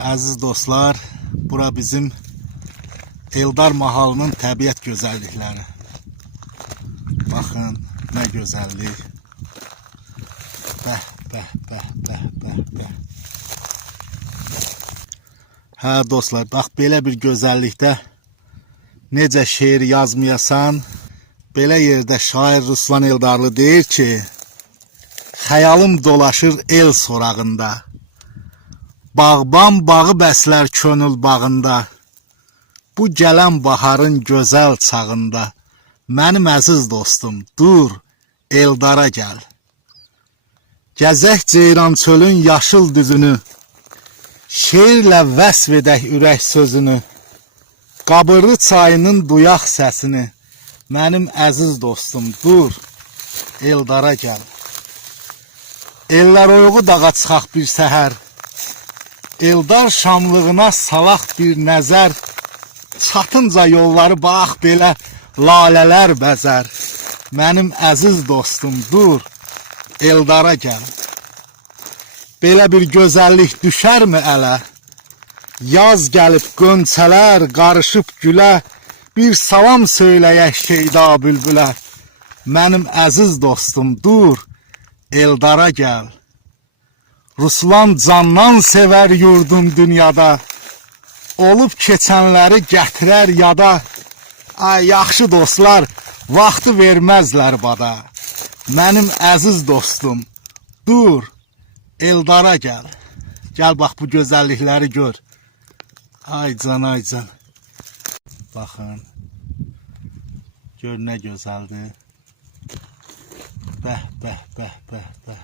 Aziz dostlar, bura bizim Eldar Mahalının təbiət gözəllikləri. Baxın, nə gözəllik. Bəh, bəh, bəh, bəh, bəh, bəh. Hə dostlar, bax belə bir gözəllikdə necə şeir yazmayasan, belə yerdə şair Ruslan Eldarlı deyir ki, xəyalım dolaşır el sorağında. Bağban bağı bəslər könül bağında, bu gələn baharın gözəl çağında, mənim əziz dostum, dur, Eldara gəl. Gəzək ceyran çölün yaşıl düzünü, şeirlə vəsf edək ürək sözünü, Qabırlı çayının duyaq səsini, mənim əziz dostum, dur, Eldara gəl. Ellər oyuğu dağa çıxaq bir səhər, Eldar şamlığına salaq bir nəzər, çatınca yolları bax belə lalələr bəzər. Mənim əziz dostum, dur, Eldara gəl. Belə bir gözəllik düşərmi ələ? Yaz gəlib qönçələr qarışıb gülə, bir salam söyləyək şeyda bülbülə. Mənim əziz dostum, dur, Eldara gəl. Ruslan candan sevər yurdum dünyada, olub keçənləri gətirər yada. Ay, yaxşı dostlar, vaxtı verməzlər bada. Mənim əziz dostum, dur, Eldara gəl. Gəl bax bu gözəllikləri gör. Ay can, ay can. Baxın, gör nə gözəldir. Bəh, bəh, bəh, bəh, bəh.